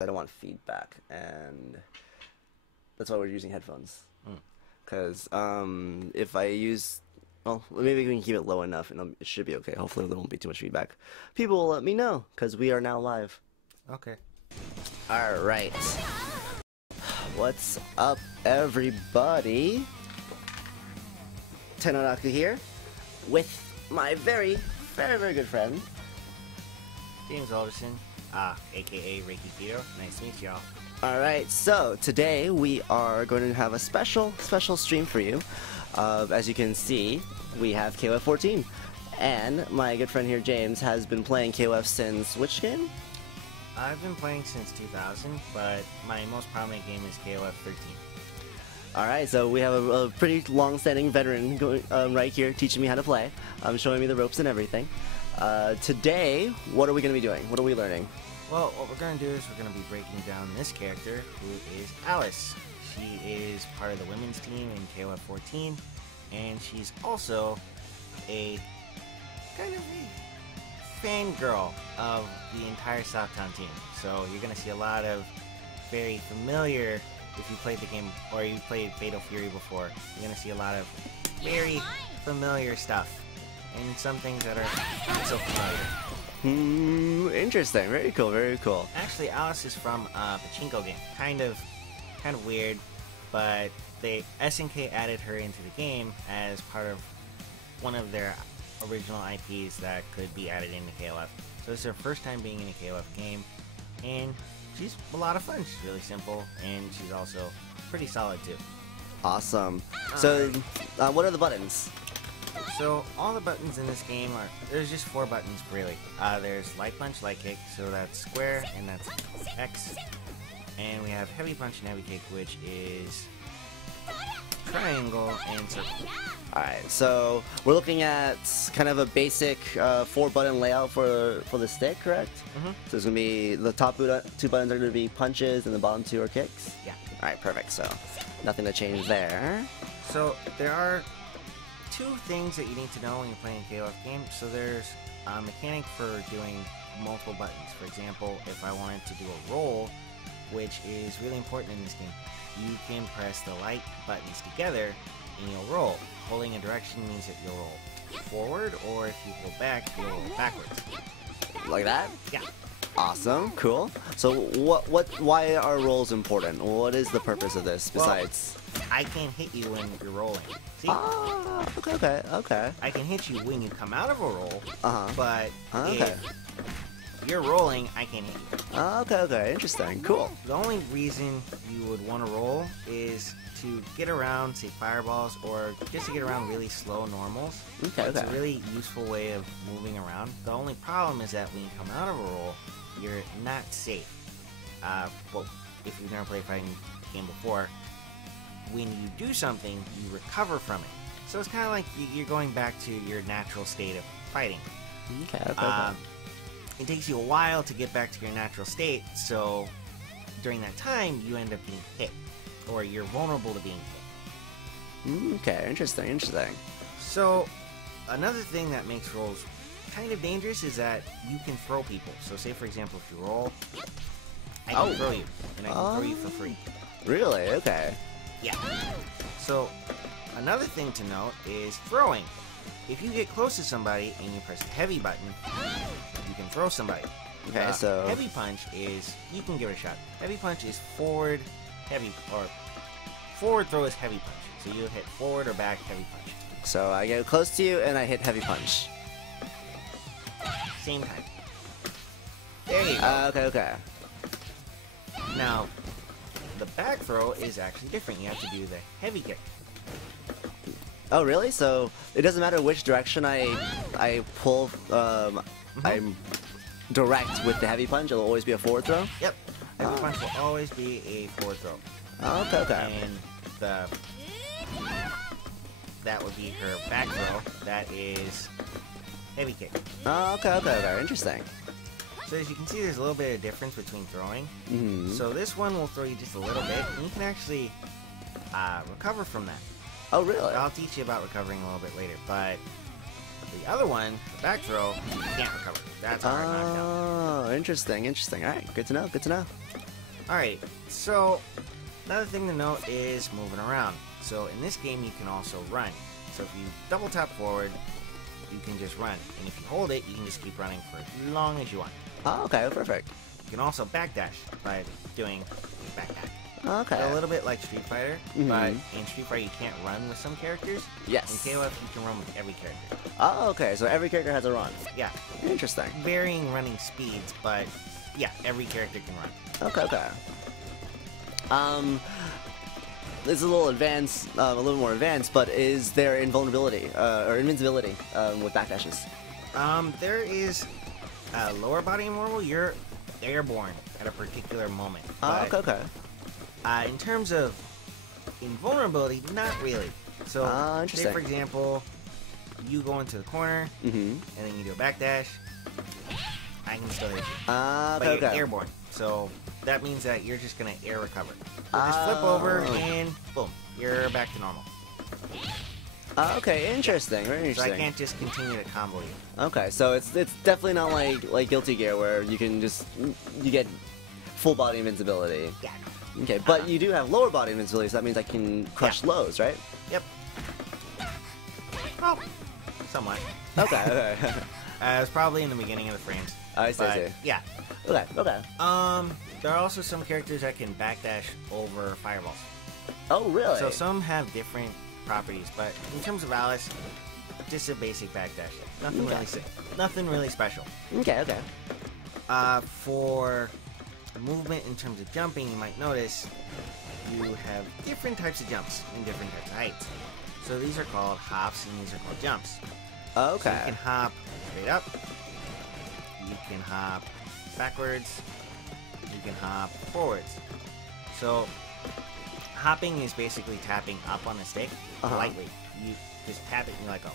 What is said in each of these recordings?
I don't want feedback, and that's why we're using headphones. Because if I use, well, maybe we can keep it low enough, and it should be okay. Hopefully there won't be too much feedback. People will let me know, because we are now live. Okay. Alright. What's up, everybody? Tenoraku here, with my very, very good friend, James Alderson, aka Reiki-Kito. Nice to meet y'all. Alright, so today we are going to have a special stream for you. As you can see, we have KOF14. And my good friend here, James, has been playing KOF since which game? I've been playing since 2000, but my most prominent game is KOF 13. Alright, so we have a pretty long-standing veteran going, right here teaching me how to play, showing me the ropes and everything. Today, what are we going to be doing? What are we learning? Well, what we're going to do is we're going to be breaking down this character, who is Alice. She is part of the women's team in KOF 14, and she's also a kind of a fangirl of the entire Southtown team. So you're going to see a lot of very familiar, if you played the game, or you played Fatal Fury before, you're going to see a lot of very familiar stuff, and some things that are not so familiar. Interesting. Very cool, very cool. Actually, Alice is from a pachinko game. Kind of weird, but SNK added her into the game as part of one of their original IPs that could be added into KOF. So it's her first time being in a KOF game, and she's a lot of fun. She's really simple, and she's also pretty solid too. Awesome. So, what are the buttons? So all the buttons in this game there's just 4 buttons really. There's light punch, light kick, so that's square and that's X. And we have heavy punch and heavy kick, which is triangle and circle. Alright, so we're looking at kind of a basic 4-button layout for the stick, correct? Mm-hmm. So it's going to be, the top 2 buttons are going to be punches and the bottom 2 are kicks? Yeah. Alright, perfect, so nothing to change there. So there are 2 things that you need to know when you're playing a KOF game. So there's a mechanic for doing multiple buttons. For example, if I wanted to do a roll, which is really important in this game, you can press the light buttons together and you'll roll. Holding a direction means that you'll roll forward, or if you pull back, you'll roll backwards. Like that? Yeah. Awesome, cool. So why are rolls important? What is the purpose of this besides? Well, I can hit you when you're rolling. See? Okay. I can hit you when you come out of a roll, Uh-huh. but Okay. if you're rolling, I can't hit you. Okay, interesting, cool. The only reason you would want to roll is to get around, say, fireballs, or just to get around really slow normals. Okay. It's a really useful way of moving around. The only problem is that when you come out of a roll, you're not safe. Well, if you've never played a fighting game before, when you do something, you recover from it. So it's kind of like you're going back to your natural state of fighting. Okay. It takes you a while to get back to your natural state, so during that time, you end up being hit, or you're vulnerable to being hit. Okay, interesting. So, another thing that makes rolls kind of dangerous is that you can throw people. So say, for example, if you roll, I can throw you, and I can throw you for free. Really? Okay. Yeah. So, another thing to note is throwing. If you get close to somebody and you press the heavy button, you can throw somebody. Okay, so heavy punch is, you can give it a shot. Heavy punch is forward, heavy, or forward throw is heavy punch. So you hit forward or back, heavy punch. So I get close to you and I hit heavy punch. Same time. There you go. Okay. Now, the back throw is actually different. You have to do the heavy kick. Oh, really? So it doesn't matter which direction I pull. I'm direct with the heavy punch. It'll always be a forward throw. Yep. Heavy punch will always be a forward throw. Okay. And that would be her back throw. That is heavy kick. Okay. Interesting. So as you can see, there's a little bit of difference between throwing. Mm-hmm. So this one will throw you just a little bit, and you can actually recover from that. Oh, really? I'll teach you about recovering a little bit later, but the other one, the back throw, you can't recover. That's a hard knockdown. Oh, interesting. Alright, good to know. Alright, so another thing to note is moving around. So in this game you can also run. So if you double tap forward, you can just run. And if you hold it, you can just keep running for as long as you want. Oh, okay, perfect. You can also backdash by doing backdash. Okay. A little bit like Street Fighter, but in Street Fighter you can't run with some characters. Yes. In KOF you can run with every character. Oh, okay, so every character has a run. Yeah. Interesting. Varying running speeds, but yeah, every character can run. Okay, okay. It's a little advanced, a little more advanced, but is there invulnerability, or invincibility, with backdashes? There is a lower body invulnerable. You're airborne at a particular moment. Oh, But, okay, okay. in terms of invulnerability, not really. So, say interesting. for example, you go into the corner, and then you do a backdash, I can still hit you. But Okay, you're okay. airborne. So, that means that you're just going to air recover. So just flip over, and boom, you're back to normal. Okay, interesting, very So interesting. I can't just continue to combo you. Okay, so it's definitely not like Guilty Gear where you can just you get full body invincibility. Yeah. Okay, but you do have lower body invincibility, so that means I can crush lows, right? Yep. Well, somewhat. Okay, okay. It's probably in the beginning of the frames. I see, I see. Yeah. Okay, okay. There are also some characters that can backdash over fireballs. Oh, really? So some have different properties, but in terms of Alice, just a basic backdash. Nothing really special. Okay, okay. For movement in terms of jumping, you might notice you have different types of jumps and different types of heights. So these are called hops and these are called jumps. Okay. So you can hop straight up, you can hop backwards, you can hop forwards. So hopping is basically tapping up on the stick lightly. You just tap it and you let go.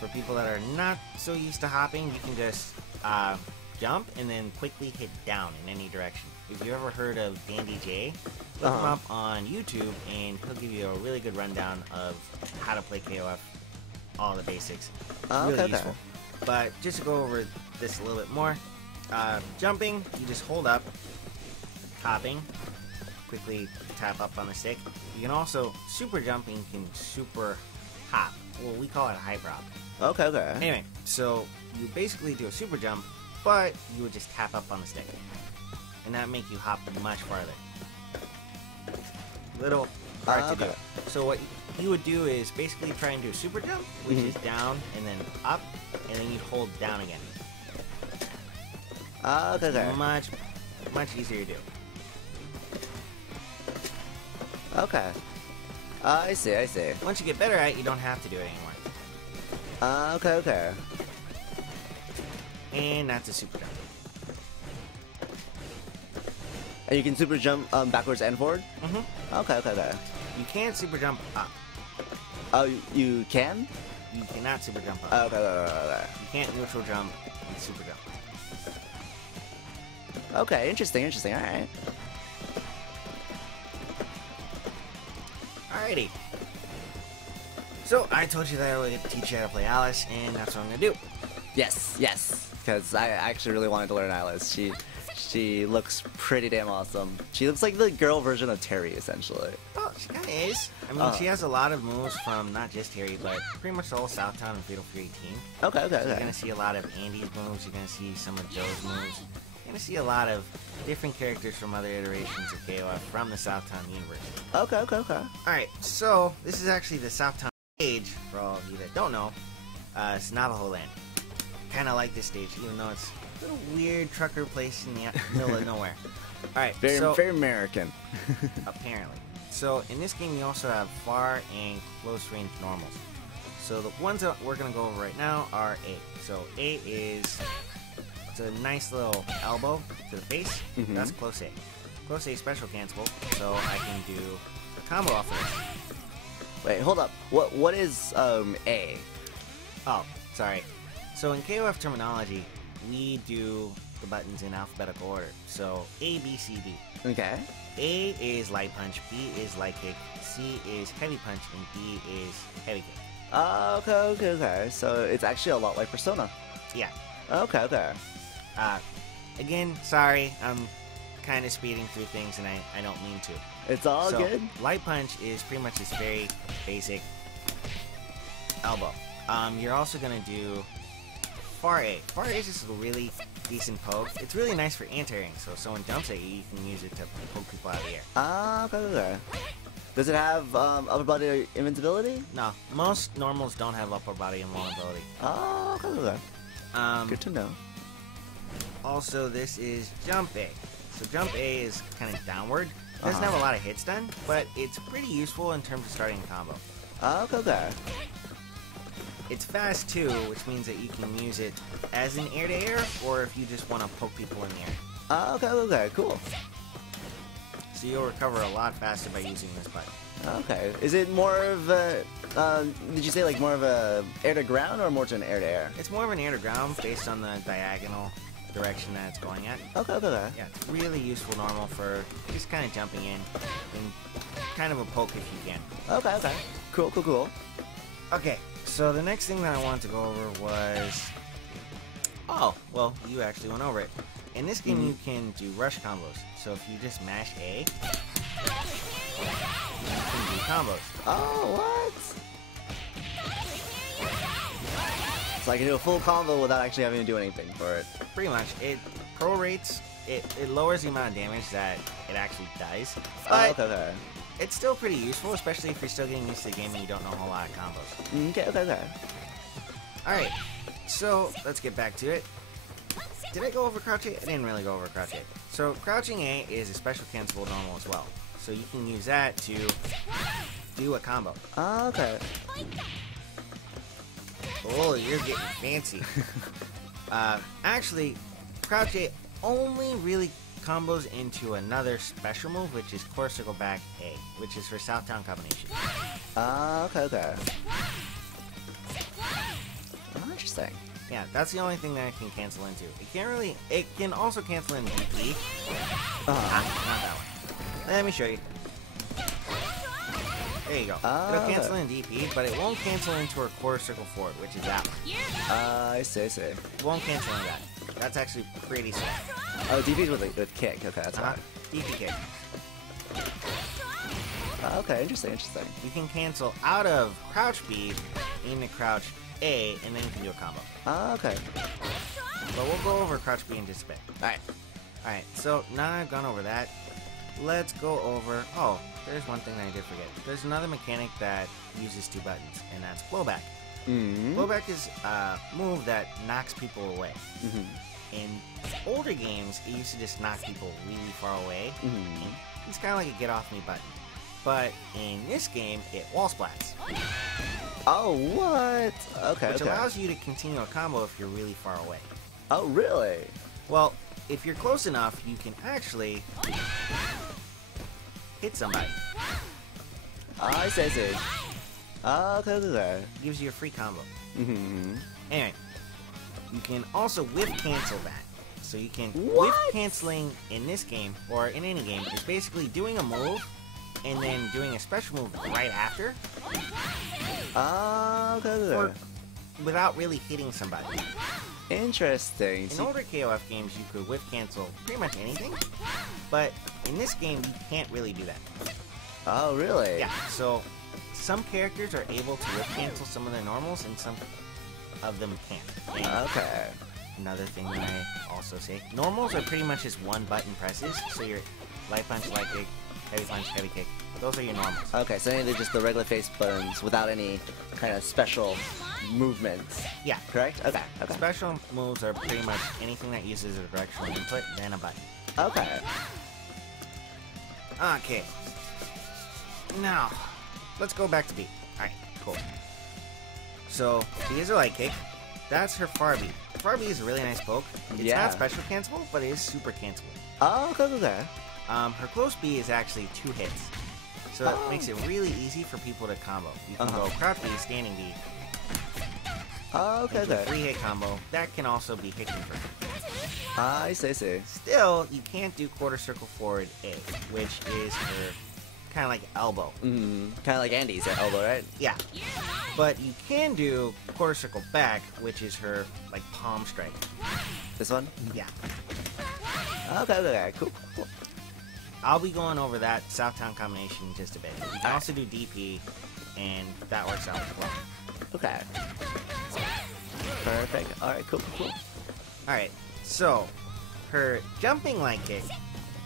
For people that are not so used to hopping, you can just jump and then quickly hit down in any direction. If you ever heard of Dandy J, look him up on YouTube and he'll give you a really good rundown of how to play KOF, all the basics. Really useful. But just to go over this a little bit more, jumping, you just hold up, hopping, quickly tap up on the stick. You can also super jumping, you can super hop. Well, we call it a hyper hop. Okay, okay. Anyway, so you basically do a super jump, but you would just tap up on the stick. And that make you hop much farther. Little hard to do. So what you would do is basically try and do a super jump, which is down and then up, and then you hold down again. Okay, okay. Much easier to do. Okay. I see, I see. Once you get better at it, you don't have to do it anymore. Okay, okay. And that's a super jump. And you can super jump backwards and forward? Okay, okay, okay. You can't super jump up. Oh, you can? You cannot super jump up. Okay, okay, okay. You can't neutral jump and super jump. Okay, interesting, interesting. Alright. Alrighty. So, I told you that I would teach you how to play Alice, and that's what I'm gonna do. Yes, yes. Because I actually really wanted to learn Alice. She looks pretty damn awesome. She looks like the girl version of Terry, essentially. Well, she kinda is. I mean, she has a lot of moves from not just Terry, but pretty much the whole Southtown and Fatal Fury team. Okay, okay, So okay. you're gonna see a lot of Andy's moves, you're gonna see some of Joe's moves. You're gonna see a lot of different characters from other iterations of KOF from the Southtown universe. Okay, okay, okay. Alright, so this is actually the Southtown stage, for all of you that don't know. It's Navajo Land. Kinda like this stage, even though it's a little weird trucker place in the middle of nowhere. Alright, so Very American. apparently. So in this game you also have far and close range normals. So the ones that we're going to go over right now are A. So A is it's a nice little elbow to the face. That's close A. Close A special cancelable, so I can do a combo off of it. Wait, hold up. What is A? Oh, sorry. So in KOF terminology, we do the buttons in alphabetical order. So A, B, C, D. Okay. A is light punch, B is light kick, C is heavy punch, and D is heavy kick. Okay, okay, okay. So it's actually a lot like Persona. Yeah. Okay, okay. Again, sorry, I'm kind of speeding through things, and I don't mean to. It's all So, good. Light Punch is pretty much this very basic elbow. You're also going to do Far A. Far A is just a really decent poke. It's really nice for anti-airing, so if someone jumps at you, you can use it to poke people out of the air. Ah, okay. Does it have upper body invincibility? No, most normals don't have upper body invulnerability. Oh, okay. Good to know. Also, this is Jump A. So Jump A is kind of downward. Doesn't have a lot of hits done, but it's pretty useful in terms of starting a combo. Okay. It's fast too, which means that you can use it as an air-to-air, or if you just want to poke people in the air. Okay, cool. So you'll recover a lot faster by using this button. Okay. Is it more of a, did you say like more of a air-to-ground or more to an air-to-air? It's more of an air-to-ground based on the diagonal direction that it's going at. Okay. Yeah, it's really useful normal for just kind of jumping in and kind of a poke if you can. Okay. Cool. Okay, so the next thing that I wanted to go over was... Oh, well, you actually went over it. In this game, you can do rush combos. So if you just mash A, you can do combos. Oh, what? So I can do a full combo without actually having to do anything for it. Pretty much. It prorates, it lowers the amount of damage that it actually does. But Okay. it's still pretty useful, especially if you're still getting used to the game and you don't know a whole lot of combos. Okay. Alright, so let's get back to it. Did I go over Crouch A? I didn't really go over Crouch A. So Crouching A is a special cancelable normal as well. So you can use that to do a combo. Okay. Oh, you're getting fancy. Actually, Crouch A only really combos into another special move, which is Quarter Circle Back A, which is for Southtown combination. Okay. Oh, interesting. Yeah, that's the only thing that it can cancel into. It can also cancel in DP. Not that one. Let me show you. There you go. It'll cancel in DP, but it won't cancel into her Quarter Circle Forward, which is that one. I see. It won't cancel into that. That's actually pretty slow. Oh, DP's with kick. Okay, that's fine. DP kick. Okay, interesting. You can cancel out of Crouch B into Crouch A, and then you can do a combo. Okay. But we'll go over Crouch B in just a bit. Alright, so now I've gone over that, let's go over... Oh, there's one thing that I did forget. There's another mechanic that uses two buttons, and that's blowback. Blowback is a move that knocks people away. In older games, it used to just knock people really far away. It's kind of like a get off me button. But in this game, it wall splats. Oh, what? Okay, Which allows you to continue a combo if you're really far away. Oh, really? Well, if you're close enough, you can actually hit somebody. I see. Okay. Gives you a free combo. Anyway, you can also whiff cancel that. So you can whiff canceling in this game, or in any game, is basically doing a move and then doing a special move right after. Okay. Or without really hitting somebody. Interesting. In older KOF games, you could whiff cancel pretty much anything, but in this game, you can't really do that. Oh, really? Yeah, so some characters are able to whiff cancel some of their normals, and some of them can't. And Okay. another thing that I also say, normals are pretty much just one button presses, so your light punch, light kick, heavy punch, heavy kick, those are your normals. Okay, so they're just the regular face buttons without any kind of special movements. Yeah. Correct? Okay. Special moves are pretty much anything that uses a directional input, then a button. Okay. Okay. Now, let's go back to B. Alright, cool. So, B is a light kick. That's her far B. Far B is a really nice poke. It's not special cancelable, but it is super cancelable. Oh, okay. Her close B is actually 2 hits. So it makes it really easy for people to combo. You can go crouch B, standing B. Okay. 3-hit combo. That can also be hit converted. I see. Still, you can't do quarter circle forward A, which is her kind of like elbow. Kind of like Andy's at elbow, right? Yeah. But you can do quarter circle back, which is her like palm strike. This one? Yeah. Okay. Cool. I'll be going over that Southtown combination in just a bit. You can also do DP, and that works out well. Okay. Perfect. Alright, cool. Alright, so her jumping light kick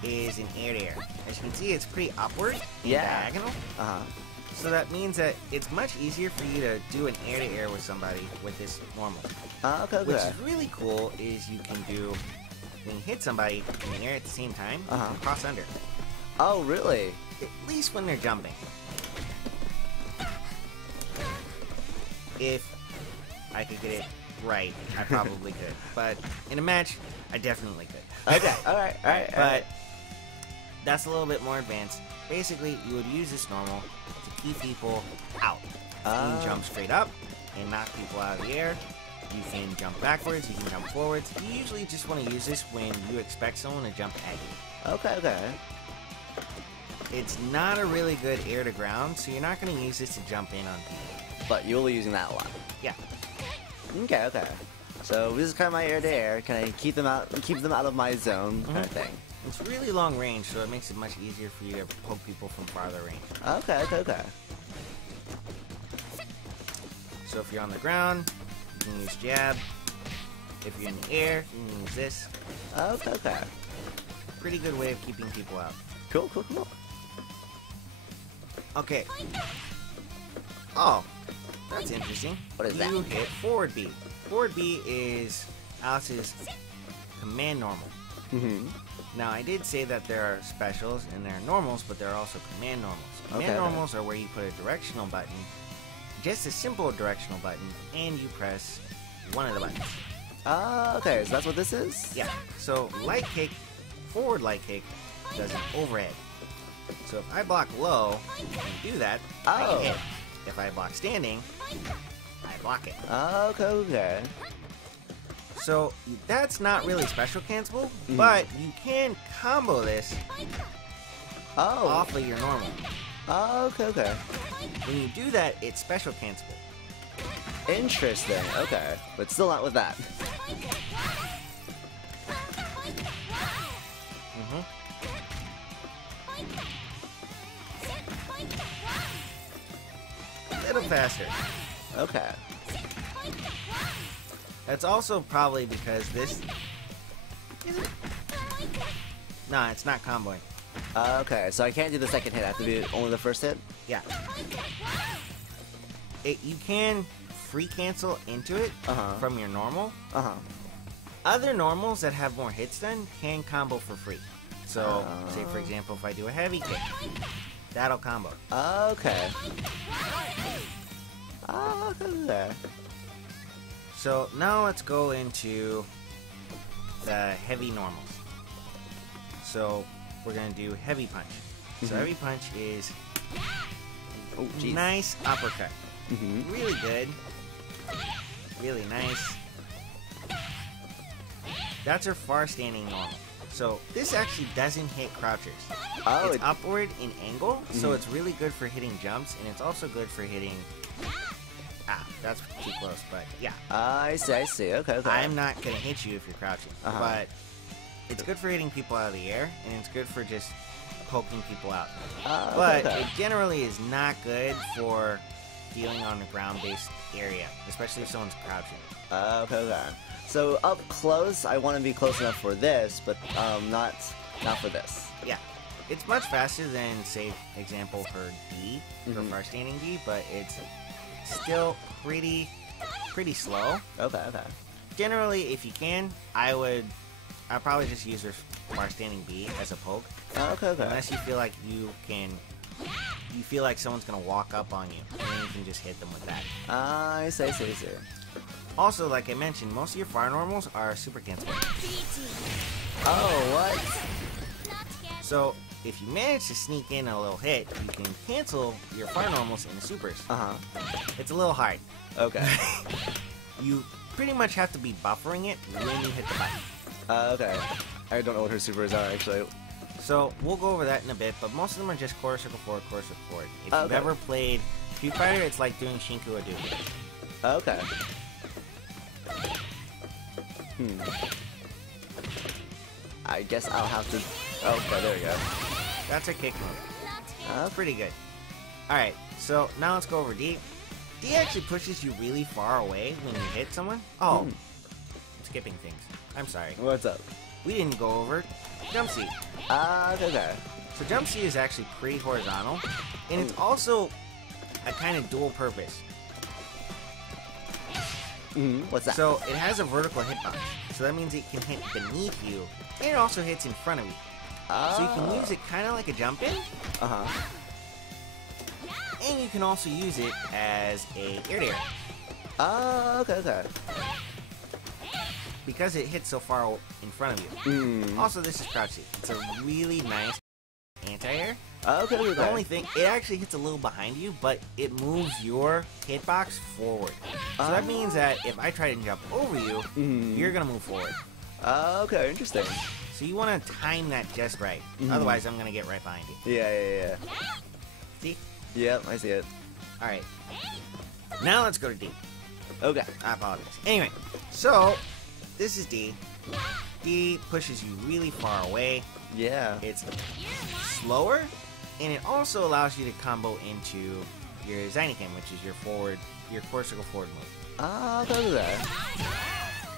is an air-to-air. As you can see, it's pretty upward and diagonal. So that means that it's much easier for you to do an air-to-air with somebody with this normal. Okay. Which is really cool is you can do, when you hit somebody in the air at the same time, you can cross under. Oh, really? At least when they're jumping. If I could get it right, I probably could. But in a match, I definitely could. Okay, alright. But that's a little bit more advanced. Basically, you would use this normal to keep people out. You can jump straight up and knock people out of the air. You can jump backwards, you can jump forwards. You usually just want to use this when you expect someone to jump at you. Okay. It's not a really good air to ground, so you're not going to use this to jump in on people. But you will be using that a lot. Yeah. Okay. So this is kind of my air to air. Can I keep them out of my zone kind of thing? It's really long range, so it makes it much easier for you to poke people from farther range. Okay. So if you're on the ground, you can use jab. If you're in the air, you can use this. Okay. Pretty good way of keeping people out. Cool. Okay. Oh, that's interesting. What is that? You hit forward B. Forward B is Alice's command normal. Now, I did say that there are specials and there are normals, but there are also command normals. Command normals are where you put a directional button, just a simple directional button, and you press one of the buttons. Okay, so that's what this is? Yeah. So, light kick, forward light kick, does an overhead. So if I block low and do that, I can hit. If I block standing, I block it. Okay. So that's not really special cancelable, but you can combo this off of your normal. Okay. When you do that, it's special cancelable. Interesting. Okay, but still not with that. A little faster. Okay. That's also probably because this... Is it? Nah, it's not comboing. Okay, so I can't do the second hit. I have to do only the first hit? Yeah. You can free cancel into it from your normal. Other normals that have more hits done can combo for free. So, say for example, if I do a heavy kick, that'll combo. Okay. Okay. So now let's go into the heavy normals. So we're gonna do heavy punch. So heavy punch is nice uppercut. Really good. Really nice. That's her far standing normal. So this actually doesn't hit crouchers. It's upward in angle, so it's really good for hitting jumps, and it's also good for hitting... that's too close, but yeah. I see. Okay. I'm not gonna hit you if you're crouching, but it's good for hitting people out of the air, and it's good for just poking people out. But it generally is not good for dealing on a ground-based area, especially if someone's crouching. Okay. So up close, I want to be close enough for this, but not for this. Yeah. It's much faster than, say, example, her D, her far standing D, but it's still pretty slow. Okay. Generally, if you can, I'd probably just use her far standing B as a poke. Okay. Unless you feel like you feel like someone's gonna walk up on you, and then you can just hit them with that. I see. Also, like I mentioned, most of your fire normals are super cancelable. Oh, what? So, if you manage to sneak in a little hit, you can cancel your fire normals into supers. It's a little hard. Okay. You pretty much have to be buffering it when you hit the button. Okay. I don't know what her supers are, actually. So, we'll go over that in a bit, but most of them are just quarter circle forward, quarter circle forward. If you've ever played Street Fighter, it's like doing Shinku Hadouken. Okay. I guess I'll have to Okay, there we go. That's a kick move. That's pretty good. Alright, so now let's go over D. D actually pushes you really far away when you hit someone. Oh, I'm skipping things. I'm sorry. What's up? We didn't go over Jump C. Okay. So Jump C is actually pretty horizontal, and it's also a kind of dual purpose. What's that? So it has a vertical hitbox, so that means it can hit beneath you, and it also hits in front of you. So you can use it kind of like a jump in, and you can also use it as a air to air. Okay. Because it hits so far in front of you. Also, this is crouch C. It's a really nice anti-air. Okay. The only thing, it actually hits a little behind you, but it moves your hitbox forward. So that means that if I try to jump over you, you're gonna move forward. Okay, interesting. So you want to time that just right. Otherwise, I'm gonna get right behind you. Yeah. See? Yep, I see it. All right. Now let's go to D. Okay. I apologize. Anyway, so this is D. D pushes you really far away. Yeah. It's slower, and it also allows you to combo into your Zynikin, which is your core circle forward move. Okay.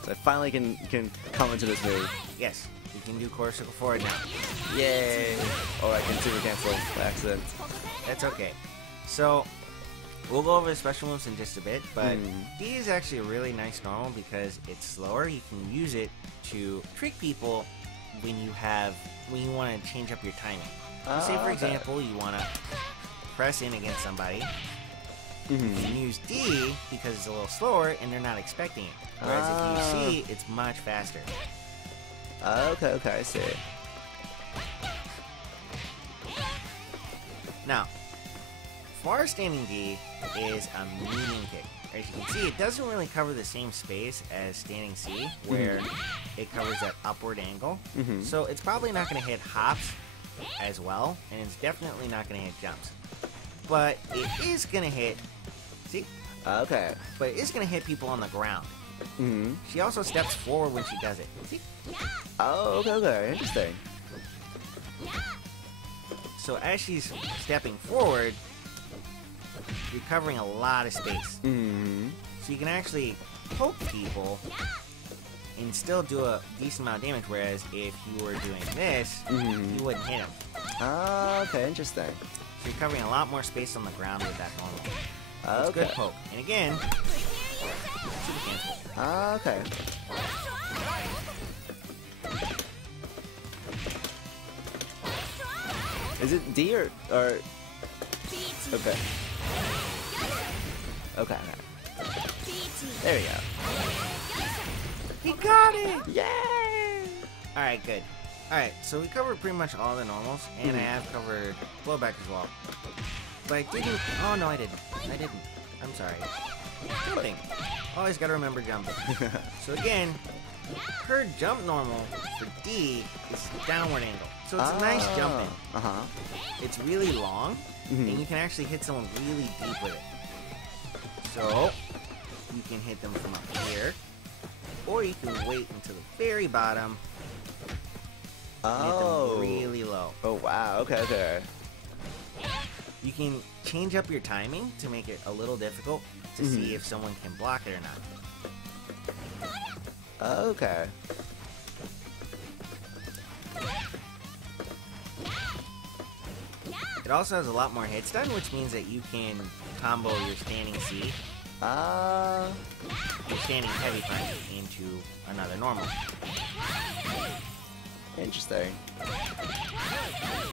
So I finally can come into this move. Yes, you can do core circle forward now. Yay! Or I can super cancel by accident. That's okay. So we'll go over the special moves in just a bit, but D is actually a really nice normal because it's slower. You can use it to trick people when you want to change up your timing. Say, for example, you want to press in against somebody. You can use D because it's a little slower and they're not expecting it. Whereas if you C, it's much faster. Okay, I see. Now, far standing D is a medium kick. As you can see, it doesn't really cover the same space as standing C, where it covers that upward angle. So it's probably not going to hit hops as well, and it's definitely not going to hit jumps. But it is going to hit, see? Okay. But it is going to hit people on the ground. She also steps forward when she does it. See? Oh, okay, interesting. So as she's stepping forward, you're covering a lot of space. So you can actually poke people and still do a decent amount of damage, whereas if you were doing this, you wouldn't hit them. Okay, interesting. So you're covering a lot more space on the ground with that normal. It's Okay. good poke. And again, super cancel. Okay. Is it D or okay. Okay. There we go. He got it! Yay! Alright, good. Alright, so we covered pretty much all the normals, and I have covered blowback as well. But I didn't... Oh, no, I didn't. I'm sorry. Jumping. Always gotta remember jumping. So again, her jump normal for D is downward angle. So it's a nice jump in. It's really long, and you can actually hit someone really deep with it. So, you can hit them from up here, or you can wait until the very bottom and hit them really low. Oh, wow. Okay. You can change up your timing to make it a little difficult to see if someone can block it or not. Okay. It also has a lot more hit stun, which means that you can combo your standing C, your standing heavy punch into another normal. Interesting.